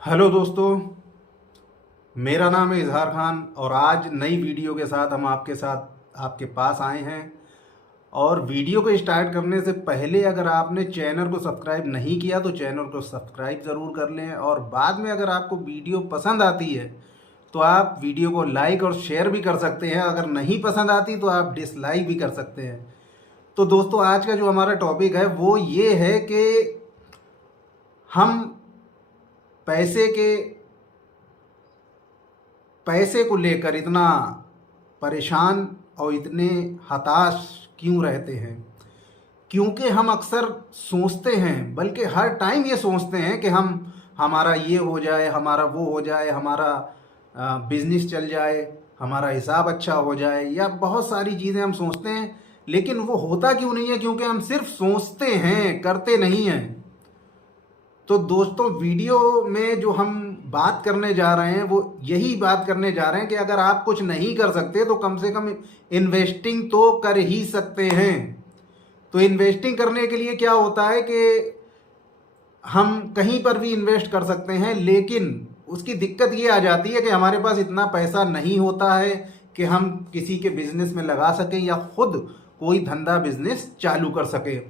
Hello दोस्तों, मेरा नाम है इजहार खान और आज नई वीडियो के साथ हम आपके पास आए हैं। और वीडियो को स्टार्ट करने से पहले अगर आपने चैनल को सब्सक्राइब नहीं किया तो चैनल को सब्सक्राइब ज़रूर कर लें, और बाद में अगर आपको वीडियो पसंद आती है तो आप वीडियो को लाइक और शेयर भी कर सकते हैं। अगर नहीं पसंद आती तो आप डिसलाइक भी कर सकते हैं। तो दोस्तों, आज का जो हमारा टॉपिक है वो ये है कि हम पैसे के पैसे को लेकर इतना परेशान और इतने हताश क्यों रहते हैं। क्योंकि हम अक्सर सोचते हैं, बल्कि हर टाइम ये सोचते हैं कि हमारा ये हो जाए, हमारा वो हो जाए, हमारा बिजनेस चल जाए, हमारा हिसाब अच्छा हो जाए, या बहुत सारी चीज़ें हम सोचते हैं। लेकिन वो होता क्यों नहीं है? क्योंकि हम सिर्फ सोचते हैं, करते नहीं हैं। तो दोस्तों, वीडियो में जो हम बात करने जा रहे हैं वो यही बात करने जा रहे हैं कि अगर आप कुछ नहीं कर सकते तो कम से कम इन्वेस्टिंग तो कर ही सकते हैं। तो इन्वेस्टिंग करने के लिए क्या होता है कि हम कहीं पर भी इन्वेस्ट कर सकते हैं, लेकिन उसकी दिक्कत ये आ जाती है कि हमारे पास इतना पैसा नहीं होता है कि हम किसी के बिजनेस में लगा सकें या खुद कोई धंधा बिजनेस चालू कर सकें।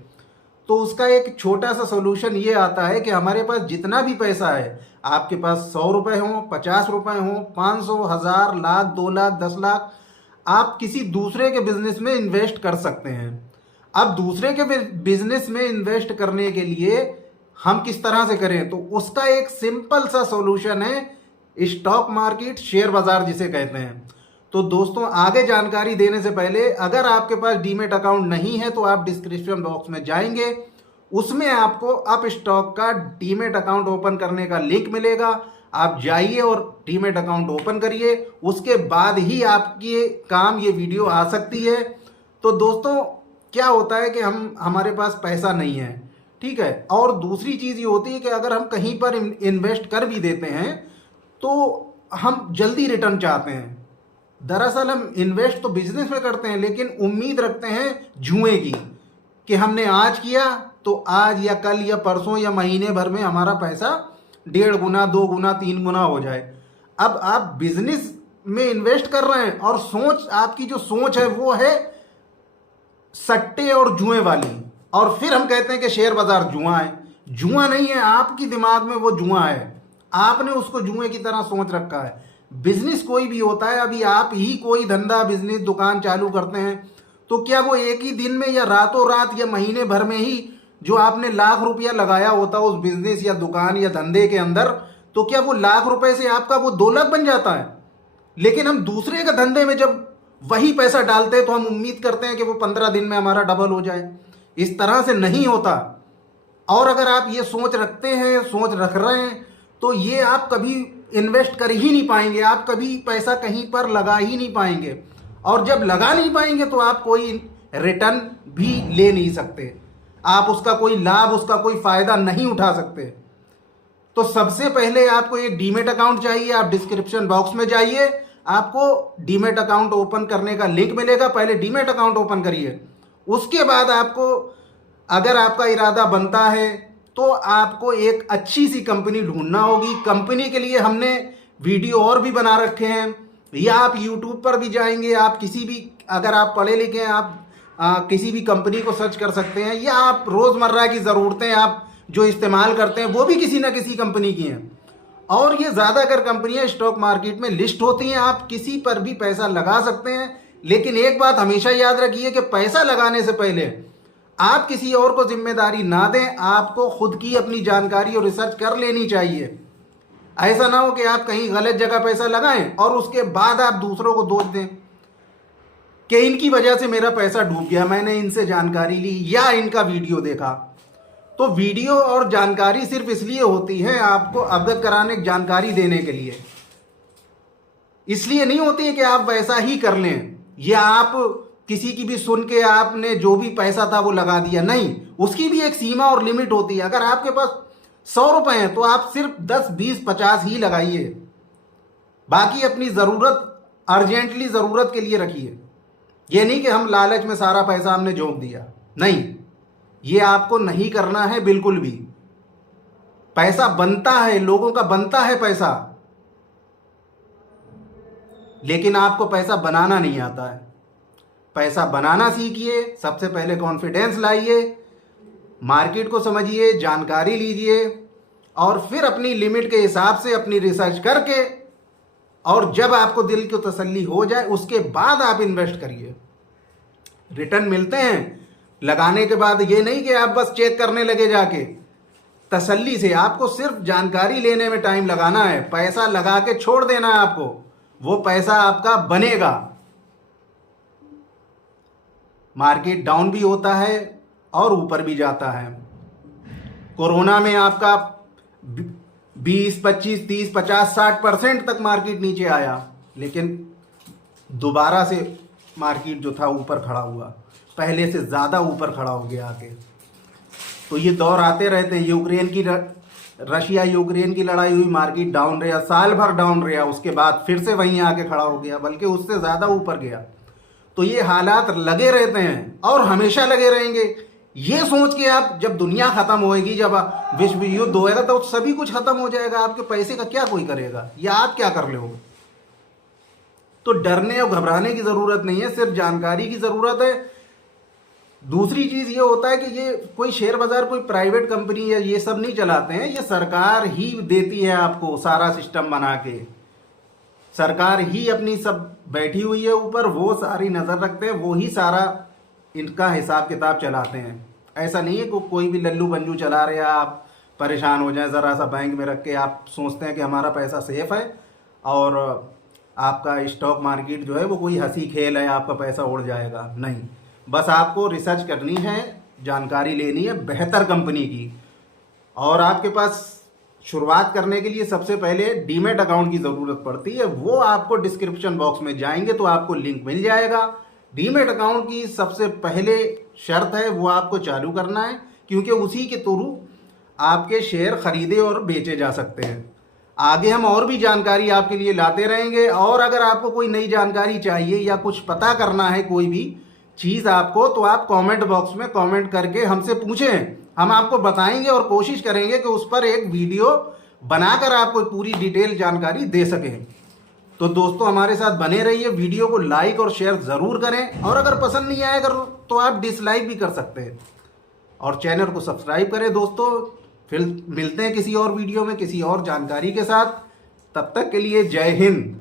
तो उसका एक छोटा सा सोल्यूशन ये आता है कि हमारे पास जितना भी पैसा है, आपके पास 100 रुपये हों, 50 रुपये हों, 500, 1000, लाख, 2 लाख, 10 लाख, आप किसी दूसरे के बिजनेस में इन्वेस्ट कर सकते हैं। अब दूसरे के बिजनेस में इन्वेस्ट करने के लिए हम किस तरह से करें, तो उसका एक सिंपल सा सॉल्यूशन है स्टॉक मार्केट, शेयर बाजार जिसे कहते हैं। तो दोस्तों, आगे जानकारी देने से पहले, अगर आपके पास डीमेट अकाउंट नहीं है तो आप डिस्क्रिप्शन बॉक्स में जाएंगे, उसमें आपको अप स्टॉक का डीमेट अकाउंट ओपन करने का लिंक मिलेगा। आप जाइए और डीमेट अकाउंट ओपन करिए, उसके बाद ही आपकी काम ये वीडियो आ सकती है। तो दोस्तों, क्या होता है कि हमारे पास पैसा नहीं है, ठीक है, और दूसरी चीज़ ये होती है कि अगर हम कहीं पर इन्वेस्ट कर भी देते हैं तो हम जल्दी रिटर्न चाहते हैं। दरअसल हम इन्वेस्ट तो बिजनेस में करते हैं, लेकिन उम्मीद रखते हैं जुए की, कि हमने आज किया तो आज या कल या परसों या महीने भर में हमारा पैसा 1.5 गुना, 2 गुना, 3 गुना हो जाए। अब आप बिजनेस में इन्वेस्ट कर रहे हैं और आपकी जो सोच है वो है सट्टे और जुए वाली, और फिर हम कहते हैं कि शेयर बाजार जुआ है। जुआ नहीं है, आपकी दिमाग में वो जुआ है, आपने उसको जुए की तरह सोच रखा है। बिजनेस कोई भी होता है, अभी आप ही कोई धंधा, बिजनेस, दुकान चालू करते हैं तो क्या वो एक ही दिन में या रातों रात या महीने भर में ही जो आपने लाख रुपया लगाया होता है उस बिजनेस या दुकान या धंधे के अंदर, तो क्या वो लाख रुपए से आपका वो 2 लाख बन जाता है? लेकिन हम दूसरे के धंधे में जब वही पैसा डालते हैं तो हम उम्मीद करते हैं कि वो 15 दिन में हमारा डबल हो जाए। इस तरह से नहीं होता। और अगर आप ये सोच रख रहे हैं तो ये आप कभी इन्वेस्ट कर ही नहीं पाएंगे, आप कभी पैसा कहीं पर लगा ही नहीं पाएंगे, और जब लगा नहीं पाएंगे तो आप कोई रिटर्न भी ले नहीं सकते, आप उसका कोई लाभ, उसका कोई फायदा नहीं उठा सकते। तो सबसे पहले आपको एक डीमेट अकाउंट चाहिए। आप डिस्क्रिप्शन बॉक्स में जाइए, आपको डीमेट अकाउंट ओपन करने का लिंक मिलेगा। पहले डीमेट अकाउंट ओपन करिए, उसके बाद आपको, अगर आपका इरादा बनता है तो आपको एक अच्छी सी कंपनी ढूंढना होगी। कंपनी के लिए हमने वीडियो और भी बना रखे हैं, या आप यूट्यूब पर भी जाएंगे, आप किसी भी, अगर आप पढ़े लिखे हैं, आप किसी भी कंपनी को सर्च कर सकते हैं, या आप रोज़मर्रा की ज़रूरतें आप जो इस्तेमाल करते हैं वो भी किसी ना किसी कंपनी की हैं। और ये ज़्यादातर कंपनियां स्टॉक मार्केट में लिस्ट होती हैं, आप किसी पर भी पैसा लगा सकते हैं। लेकिन एक बात हमेशा याद रखिए कि पैसा लगाने से पहले आप किसी और को जिम्मेदारी ना दें, आपको खुद की अपनी जानकारी और रिसर्च कर लेनी चाहिए। ऐसा ना हो कि आप कहीं गलत जगह पैसा लगाएं और उसके बाद आप दूसरों को दोष दें कि इनकी वजह से मेरा पैसा डूब गया, मैंने इनसे जानकारी ली या इनका वीडियो देखा। तो वीडियो और जानकारी सिर्फ इसलिए होती है आपको अवगत कराने, जानकारी देने के लिए, इसलिए नहीं होती है कि आप वैसा ही कर लें, या आप किसी की भी सुन के आपने जो भी पैसा था वो लगा दिया। नहीं, उसकी भी एक सीमा और लिमिट होती है। अगर आपके पास 100 रुपए हैं तो आप सिर्फ 10, 20, 50 ही लगाइए, बाकी अपनी ज़रूरत, अर्जेंटली ज़रूरत के लिए रखिए। ये नहीं कि हम लालच में सारा पैसा हमने झोंक दिया, नहीं, ये आपको नहीं करना है बिल्कुल भी। पैसा बनता है, लोगों का बनता है पैसा, लेकिन आपको पैसा बनाना नहीं आता है। पैसा बनाना सीखिए, सबसे पहले कॉन्फिडेंस लाइए, मार्केट को समझिए, जानकारी लीजिए, और फिर अपनी लिमिट के हिसाब से अपनी रिसर्च करके, और जब आपको दिल की तसल्ली हो जाए उसके बाद आप इन्वेस्ट करिए। रिटर्न मिलते हैं लगाने के बाद, ये नहीं कि आप बस चेक करने लगे जाके। तसल्ली से आपको सिर्फ जानकारी लेने में टाइम लगाना है, पैसा लगा के छोड़ देना है आपको, वो पैसा आपका बनेगा। मार्केट डाउन भी होता है और ऊपर भी जाता है। कोरोना में आपका 20, 25, 30, 50, 60% तक मार्केट नीचे आया, लेकिन दोबारा से मार्केट जो था ऊपर खड़ा हुआ, पहले से ज़्यादा ऊपर खड़ा हो गया आके। तो ये दौर आते रहते हैं। रशिया यूक्रेन की लड़ाई हुई, मार्केट डाउन रहा, साल भर डाउन रहा, उसके बाद फिर से वहीं आके खड़ा हो गया, बल्कि उससे ज़्यादा ऊपर गया। तो ये हालात लगे रहते हैं और हमेशा लगे रहेंगे। ये सोच के आप, जब दुनिया खत्म होएगी, जब विश्व युद्ध होएगा, तो सभी कुछ खत्म हो जाएगा, आपके पैसे का क्या कोई करेगा, या आप क्या कर लोगे? तो डरने और घबराने की जरूरत नहीं है, सिर्फ जानकारी की जरूरत है। दूसरी चीज ये होता है कि ये कोई शेयर बाजार कोई प्राइवेट कंपनी या ये सब नहीं चलाते हैं, ये सरकार ही देती है आपको सारा सिस्टम बना के। सरकार ही अपनी सब बैठी हुई है ऊपर, वो सारी नजर रखते हैं, वो ही सारा इनका हिसाब किताब चलाते हैं। ऐसा नहीं है कि कोई भी लल्लू बंजू चला रहे हैं, आप परेशान हो जाए ज़रा सा बैंक में रख के, आप सोचते हैं कि हमारा पैसा सेफ है, और आपका स्टॉक मार्केट जो है वो कोई हंसी खेल है, आपका पैसा उड़ जाएगा। नहीं, बस आपको रिसर्च करनी है, जानकारी लेनी है बेहतर कंपनी की। और आपके पास शुरुआत करने के लिए सबसे पहले डीमैट अकाउंट की ज़रूरत पड़ती है, वो आपको डिस्क्रिप्शन बॉक्स में जाएंगे तो आपको लिंक मिल जाएगा। डीमैट अकाउंट की सबसे पहले शर्त है वो आपको चालू करना है, क्योंकि उसी के थ्रू आपके शेयर खरीदे और बेचे जा सकते हैं। आगे हम और भी जानकारी आपके लिए लाते रहेंगे, और अगर आपको कोई नई जानकारी चाहिए या कुछ पता करना है कोई भी चीज़ आपको, तो आप कमेंट बॉक्स में कमेंट करके हमसे पूछें, हम आपको बताएंगे और कोशिश करेंगे कि उस पर एक वीडियो बनाकर आपको पूरी डिटेल जानकारी दे सकें। तो दोस्तों हमारे साथ बने रहिए, वीडियो को लाइक और शेयर ज़रूर करें, और अगर पसंद नहीं आएगा तो आप डिसलाइक भी कर सकते हैं, और चैनल को सब्सक्राइब करें। दोस्तों फिर मिलते हैं किसी और वीडियो में किसी और जानकारी के साथ, तब तक के लिए जय हिंद।